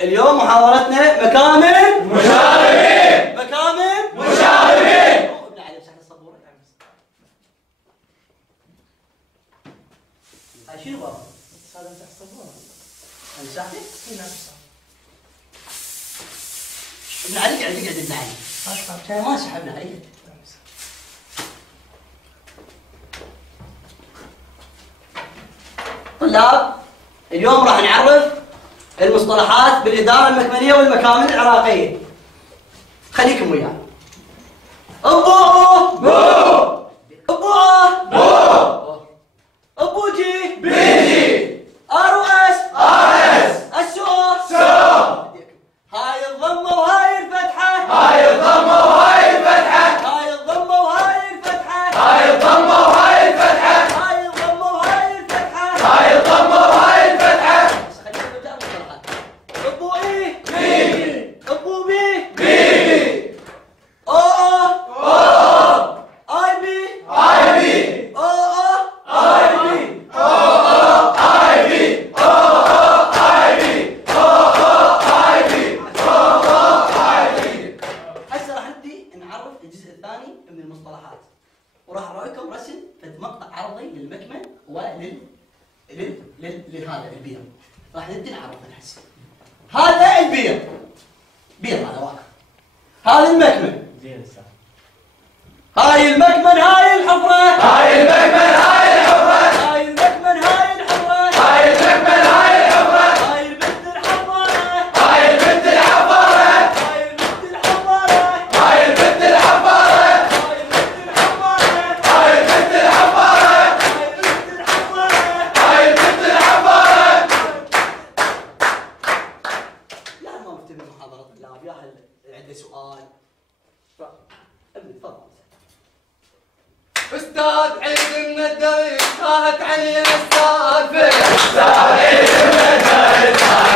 اليوم محاضرتنا مكامن مشاغبين. مكامن مشاغبين. ابن علي امسح السبوره. هاي شنو بابا؟ هذا امسح السبوره. مسحتي؟ اي نعم. ابن علي قاعد يقعد ابن علي. كان ماسح ابن علي. طلاب اليوم راح نعرف المصطلحات بالإدارة المكمنية والمكامن العراقية. خليكم وياي. أبو بو. أبو بو. أبوجي بيجي. أرؤس السؤال. سو. هاي الضمة وهاي الفتحة. هاي الضمة وهاي الفتحة. هاي الضمة وهاي الفتحة. هاي الضمة وهاي الفتحة. هاي الضمة وهاي الفتحة. هاي الضمة وهاي الفتحة. خلينا نرجع للمصطلحات. أبو إيه بيجي. أبو بي بيجي. أو أو. أي بي آي بي. أو آي بي. أو. آي بي. أو. آي بي. أو. آي بي. أو. آي بي. هسه راح نبدي نعرف الجزء الثاني من المصطلحات، وراح اراويكم رسم فد مقطع عرضي للمكمن لهذا البير. راح نبدي نعرفه هسه. هذا البير، بير هذا واقع. هذا المكمن. هاي المكمن هاي الحفرة. هاي المكمن هاي الحفرة. هاي المكمن هاي الحفرة. هاي المكمن هاي الحفرة. هاي البنت الحفارة. هاي البنت الحفارة. هاي البنت الحفارة. هاي البنت الحفارة. هاي البنت الحفارة. هاي البنت الحفارة. هاي البنت الحفارة. هاي البنت الحفارة. لا ما مكتب محاضرة طلاب، يا هل عنده سؤال؟ ابني تفضل. أستاذ عيد الندى خاهت علينا السالفة. أستاذ عيد الندى